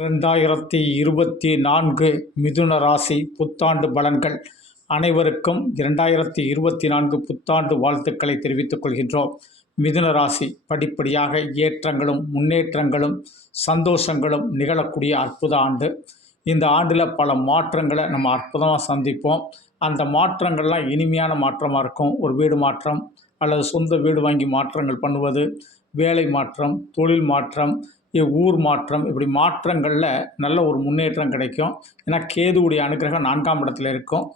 ரெண்டாயிரத்தி இருபத்தி நான்கு மிதுன ராசி புத்தாண்டு பலன்கள். அனைவருக்கும் இரண்டாயிரத்தி இருபத்தி நான்கு புத்தாண்டு வாழ்த்துக்களை தெரிவித்துக் கொள்கின்றோம். மிதுன ராசி படிப்படியாக ஏற்றங்களும் முன்னேற்றங்களும் சந்தோஷங்களும் நிகழக்கூடிய அற்புத ஆண்டு. இந்த ஆண்டில் பல மாற்றங்களை நம்ம அற்புதமாக சந்திப்போம். அந்த மாற்றங்கள்லாம் இனிமையான மாற்றமாக இருக்கும். ஒரு வீடு மாற்றம் அல்லது சொந்த வீடு வாங்கி மாற்றங்கள் பண்ணுவது வேலை மாற்றம் தொழில் மாற்றம் ஊர் மாற்றம். இப்படி மாற்றங்களில் நல்ல ஒரு முன்னேற்றம் கிடைக்கும். ஏன்னா கேதுவுடைய அனுக்கிரகம் நான்காம் இடத்துல இருக்கும்.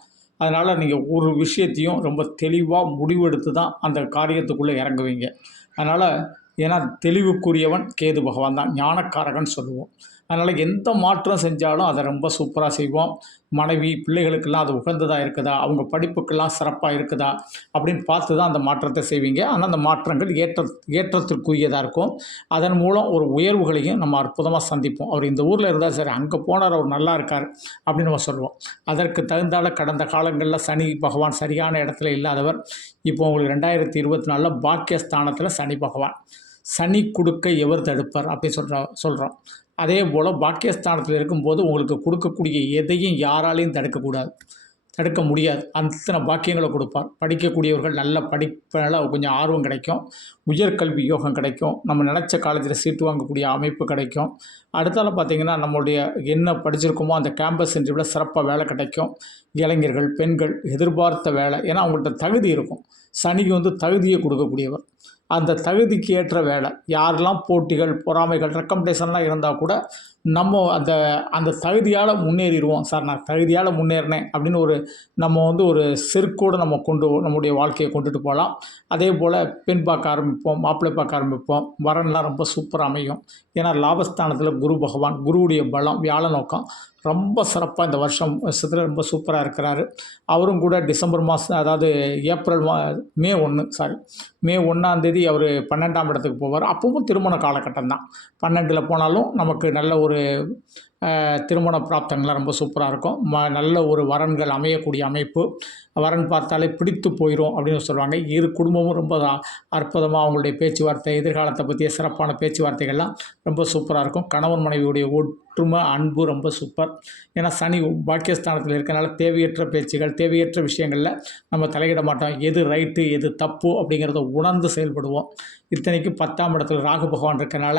அதனால் நீங்கள் ஒரு விஷயத்தையும் ரொம்ப தெளிவாக முடிவெடுத்து தான் அந்த காரியத்துக்குள்ளே இறங்குவீங்க. அதனால் ஏன்னா தெளிவுக்குரியவன் கேது பகவான் தான் ஞானக்காரகன் சொல்லுவோம். அதனால் எந்த மாற்றம் செஞ்சாலும் அதை ரொம்ப சூப்பராக செய்வோம். மனைவி பிள்ளைகளுக்கெல்லாம் அது உகந்ததாக இருக்குதா? அவங்க படிப்புக்கெல்லாம் சிறப்பாக இருக்குதா? அப்படின்னு பார்த்து தான் அந்த மாற்றத்தை செய்வீங்க. ஆனால் அந்த மாற்றங்கள் ஏற்ற ஏற்றத்திற்குரியதாக இருக்கும். அதன் மூலம் ஒரு உயர்வுகளையும் நம்ம அற்புதமாக சந்திப்போம். அவர் இந்த ஊரில் இருந்தால் சரி அங்கே போனார் அவர் நல்லா இருக்கார் அப்படின்னு நம்ம சொல்லுவோம். அதற்கு தகுந்தால கடந்த காலங்களில் சனி பகவான் சரியான இடத்துல இல்லாதவர் இப்போ உங்களுக்கு ரெண்டாயிரத்தி இருபத்தி நாலில் பாக்கியஸ்தானத்தில் சனி பகவான். சனி கொடுக்க எவர் தடுப்பார் அப்படி சொல்கிறோம் சொல்கிறோம் அதே போல் பாக்கியஸ்தானத்தில் இருக்கும்போது உங்களுக்கு கொடுக்கக்கூடிய எதையும் யாராலையும் தடுக்கக்கூடாது. தடுக்க முடியாது. அத்தனை பாக்கியங்களை கொடுப்பார். படிக்கக்கூடியவர்கள் நல்ல படிப்பால் கொஞ்சம் ஆர்வம் கிடைக்கும். உயர்கல்வி யோகம் கிடைக்கும். நம்ம நினச்ச காலேஜில் சீட்டு வாங்கக்கூடிய அமைப்பு கிடைக்கும். அடுத்தால பார்த்திங்கன்னா நம்மளுடைய என்ன படிச்சிருக்கோமோ அந்த கேம்பஸ் இன்டர்வியூவில் சிறப்பாக வேலை கிடைக்கும். இளைஞர்கள் பெண்கள் எதிர்பார்த்த வேலை. ஏன்னா அவங்கள்ட்ட தகுதி இருக்கும். சனிக்கு வந்து தகுதியை கொடுக்கக்கூடியவர். அந்த தகுதிக்கு ஏற்ற வேலை. யாரெல்லாம் போட்டிகள் பொறாமைகள் ரெக்கமெண்டேஷன்லாம் இருந்தால் கூட நம்ம அந்த அந்த தகுதியால் முன்னேறிடுவோம். சார் நான் தகுதியால் முன்னேறினேன் அப்படின்னு ஒரு நம்ம வந்து ஒரு செருக்கோடு நம்ம கொண்டு நம்முடைய வாழ்க்கையை கொண்டுட்டு போகலாம். அதே போல் பெண் பார்க்க ஆரம்பிப்போம் மாப்பிள்ளை பார்க்க ஆரம்பிப்போம். வரன்லாம் ரொம்ப சூப்பராக அமையும். ஏன்னா லாபஸ்தானத்தில் குரு பகவான் குருவுடைய பலம் வியாழ நோக்கம். ரொம்ப சிறப்பாக இந்த வருஷம் வருஷத்தில் ரொம்ப சூப்பராக இருக்கிறாரு. அவரும் கூட டிசம்பர் மாதம் அதாவது ஏப்ரல் மா மே ஒன்று சாரி மே ஒன்றாந்தேதி அவர் பன்னெண்டாம் இடத்துக்கு போவார். அப்பவும் திருமண காலகட்டம் தான். பன்னெண்டில் போனாலும் நமக்கு நல்ல ஒரு திருமண பிராப்தங்கள்லாம் ரொம்ப சூப்பராக இருக்கும். ம நல்ல ஒரு வரன்கள் அமையக்கூடிய அமைப்பு. வரன் பார்த்தாலே பிடித்து போயிடும் அப்படின்னு சொல்லுவாங்க. இரு குடும்பமும் ரொம்ப அற்புதமாக அவங்களுடைய பேச்சுவார்த்தை எதிர்காலத்தை பற்றிய சிறப்பான பேச்சுவார்த்தைகள்லாம் ரொம்ப சூப்பராக இருக்கும். கணவன் மனைவியுடைய ஒற்றுமை அன்பு ரொம்ப சூப்பர். ஏன்னா சனி பாக்கியஸ்தானத்தில் இருக்கிறனால தேவையற்ற பேச்சுகள் தேவையற்ற விஷயங்களில் நம்ம தலையிட மாட்டோம். எது ரைட்டு எது தப்பு அப்படிங்கிறத உணர்ந்து செயல்படுவோம். இத்தனைக்கு பத்தாம் இடத்துல ராகு பகவான் இருக்கனால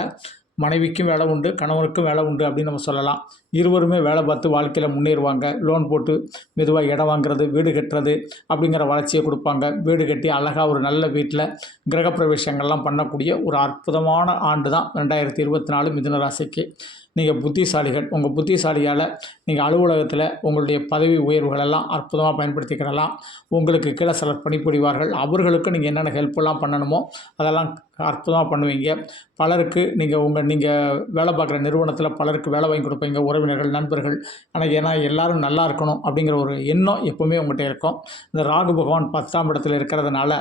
மனைவிக்கும் வேலை உண்டு கணவனுக்கும் வேலை உண்டு அப்படின்னு நம்ம சொல்லலாம். இருவருமே வேலை பார்த்து வாழ்க்கையில் முன்னேறுவாங்க. லோன் போட்டு மெதுவாக இடம் வாங்குறது வீடு கட்டுறது அப்படிங்கிற வளர்ச்சியை கொடுப்பாங்க. வீடு கட்டி அழகாக ஒரு நல்ல வீட்டில் கிரகப்பிரவேசங்கள்லாம் பண்ணக்கூடிய ஒரு அற்புதமான ஆண்டு தான் ரெண்டாயிரத்தி இருபத்தி நாலு மிதுன ராசிக்கு. நீங்கள் புத்திசாலிகள். உங்கள் புத்திசாலியால் நீங்கள் அலுவலகத்தில் உங்களுடைய பதவி உயர்வுகளெல்லாம் அற்புதமாக பயன்படுத்திக்கிடலாம் உங்களுக்கு கீழே சிலர் பணிபுரிவார்கள். அவர்களுக்கு நீங்கள் என்னென்ன ஹெல்ப்லாம் பண்ணணுமோ அதெல்லாம் அற்புதமாக பண்ணுவீங்க. பலருக்கு நீங்கள் உங்கள் நீங்கள் வேலை பார்க்குற நிறுவனத்தில் பலருக்கு வேலை வாங்கி கொடுப்பீங்க. உறவினர்கள் நண்பர்கள். ஆனால் ஏன்னா எல்லோரும் நல்லா இருக்கணும் அப்படிங்கிற ஒரு எண்ணம் எப்போவுமே உங்கள்கிட்ட இருக்கும். இந்த ராகு பகவான் பத்தாம் இடத்துல இருக்கிறதுனால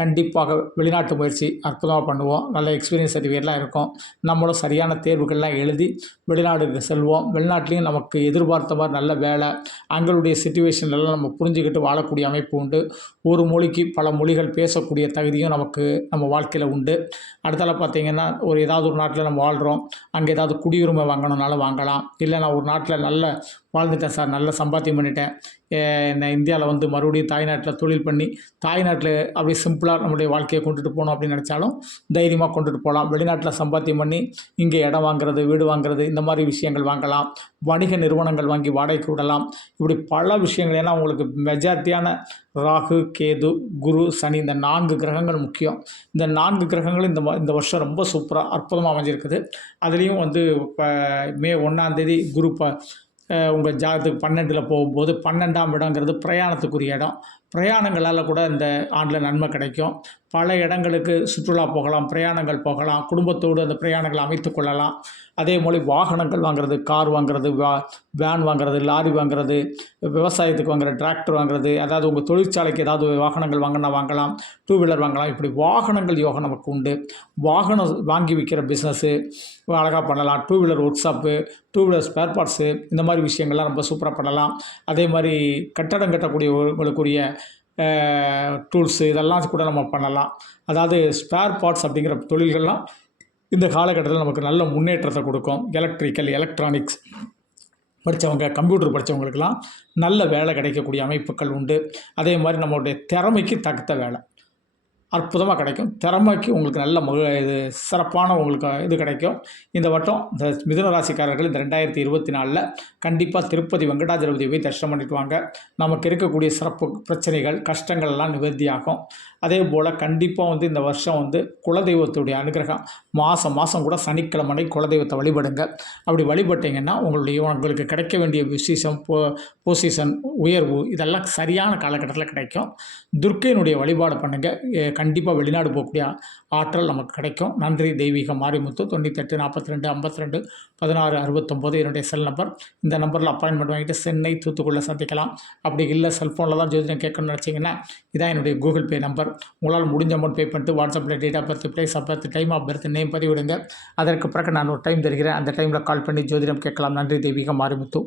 கண்டிப்பாக வெளிநாட்டு முயற்சி அற்புதமாக பண்ணுவோம். நல்ல எக்ஸ்பீரியன்ஸ் சர்டிஃபிகேட்லாம் இருக்கும். நம்மளும் சரியான தேர்வுகள்லாம் எழுதி வெளிநாடுக்கு செல்வோம். வெளிநாட்டிலையும் நமக்கு எதிர்பார்த்த மாதிரி நல்ல வேலை அங்களுடைய சுச்சுவேஷன்லாம் நம்ம புரிஞ்சுக்கிட்டு வாழக்கூடிய அமைப்பு உண்டு. ஒரு மொழிக்கு பல மொழிகள் பேசக்கூடிய தகுதியும் நமக்கு நம்ம வாழ்க்கையில் உண்டு. அடுத்தால பார்த்தீங்கன்னா ஒரு ஏதாவது ஒரு நாட்டில் நம்ம வாழ்கிறோம் அங்கே ஏதாவது குடியுரிமை வாங்கணுன்னாலும் வாங்கலாம். இல்லை நான் ஒரு நாட்டில் நல்ல வாழ்ந்துட்டேன் சார் நல்ல சம்பாத்தியம் பண்ணிட்டேன். ஏ- நான் இந்தியாவில் வந்து மறுபடியும் தாய்நாட்டில் தொழில் பண்ணி தாய்நாட்டில் அப்படி சிம்பிளாக நம்முடைய வாழ்க்கையை கொண்டுட்டு போகணும் அப்படின்னு நினச்சாலும் தைரியமாக கொண்டுட்டு போகலாம். வெளிநாட்டில் சம்பாத்தியம் பண்ணி இங்கே இடம் வாங்குறது வீடு வாங்குறது இந்த மாதிரி விஷயங்கள் வாங்கலாம். வணிக நிறுவனங்கள் வாங்கி வாடகைக்கு விடலாம். இப்படி பல விஷயங்கள். ஏன்னா உங்களுக்கு மெஜாரிட்டியான ராகு கேது குரு சனி இந்த நான்கு கிரகங்கள் முக்கியம். இந்த நான்கு கிரகங்களும் இந்த இந்த வருஷம் ரொம்ப சூப்பராக அற்புதமாக அமைஞ்சிருக்குது. அதுலேயும் வந்து இப்போ மே ஒன்றாந்தேதி குரு ப உங்கள் ஜாதகத்துக்கு பன்னெண்டில் போகும்போது பன்னெண்டாம் இடங்கிறது பிரயாணத்துக்குரிய இடம். பிரயாணங்களால் கூட இந்த ஆண்டில் நன்மை கிடைக்கும். பல இடங்களுக்கு சுற்றுலா போகலாம் பிரயாணங்கள் போகலாம் குடும்பத்தோடு அந்த பிரயாணங்களை அமைத்து கொள்ளலாம். அதே மாதிரி வாகனங்கள் வாங்குறது கார் வாங்குறது வா வேன் வாங்குறது லாரி வாங்குறது விவசாயத்துக்கு வாங்குற டிராக்டர் வாங்குறது அதாவது உங்கள் தொழிற்சாலைக்கு ஏதாவது வாகனங்கள் வாங்கினா வாங்கலாம் டூ வீலர் வாங்கலாம். இப்படி வாகனங்கள் யோகம் நமக்கு உண்டு. வாகனம் வாங்கி விற்கிற பிஸ்னஸ்ஸு அழகாக பண்ணலாம். Two wheeler workshop two wheeler spare parts இந்த மாதிரி விஷயங்கள்லாம் ரொம்ப சூப்பராக பண்ணலாம். அதே மாதிரி கட்டடம் கட்டக்கூடியவர்களுக்குரிய டூல்ஸு இதெல்லாம் கூட நம்ம பண்ணலாம். அதாவது ஸ்பேர் பார்ட்ஸ் அப்படிங்கிற தொழில்கள்லாம் இந்த காலகட்டத்தில் நமக்கு நல்ல முன்னேற்றத்தை கொடுக்கும். எலக்ட்ரிக்கல் எலக்ட்ரானிக்ஸ் படித்தவங்க கம்ப்யூட்டர் படித்தவங்களுக்கெல்லாம் நல்ல வேலை கிடைக்கக்கூடிய அமைப்புகள் உண்டு. அதே மாதிரி நம்மளுடைய திறமைக்கு தகுத்த வேலை. அற்புதமாக கிடைக்கும். திறமைக்கு உங்களுக்கு நல்ல மக இது சிறப்பான உங்களுக்கு இது கிடைக்கும். இந்த வட்டம் இந்த மிதுன ராசிக்காரர்கள் இந்த ரெண்டாயிரத்தி இருபத்தி நாலில் கண்டிப்பாக திருப்பதி வெங்கடாஜலபதி போய் தரிசனம் பண்ணிட்டு வாங்க. நமக்கு இருக்கக்கூடிய சிறப்பு பிரச்சனைகள் கஷ்டங்கள் எல்லாம் நிவர்த்தியாகும் அதே போல் கண்டிப்பாக வந்து இந்த வருஷம் வந்து குலதெய்வத்துடைய அனுகிரகம். மாதம் மாதம் கூட சனிக்கிழமை குலதெய்வத்தை வழிபடுங்க. அப்படி வழிபட்டிங்கன்னா உங்களுடைய உங்களுக்கு கிடைக்க வேண்டிய விசேஷம் பொ பொசிஷன் உயர்வு இதெல்லாம் சரியான காலகட்டத்தில் கிடைக்கும். துர்க்கையினுடைய வழிபாடு பண்ணுங்கள் கண்டிப்பாக வெளிநாடு போகக்கூடிய ஆற்றல் நமக்கு கிடைக்கும். நன்றி தெய்வீக மாரிமுத்து தொண்ணூத்தெட்டு நாற்பத்தி ரெண்டு ஐம்பத்தி ரெண்டு பதினாறு அறுபத்தொம்போது என்னுடைய செல் நம்பர் இந்த நம்பரில் அப்பாயின்மெண்ட் வாங்கிட்டு சென்னை தூத்துக்குடியில் சந்திக்கலாம். அப்படி இல்லை செல்ஃபோனில் தான் ஜோதிடம் கேட்கணும்னு நினச்சிங்கன்னா இதான் என்னுடைய கூகுள் பே நம்பர் உங்களால் முடிஞ்ச அமௌண்ட் பே பண்ணிட்டு வாட்ஸ்அப்பில் date of birth place of birth time of birth name பதிவிடுங்க. அதற்கு பிறகு நான் ஒரு டைம் தருகிறேன். அந்த டைமில் கால் பண்ணி ஜோதிடம் கேட்கலாம். நன்றி தெய்வீக மாரிமுத்து.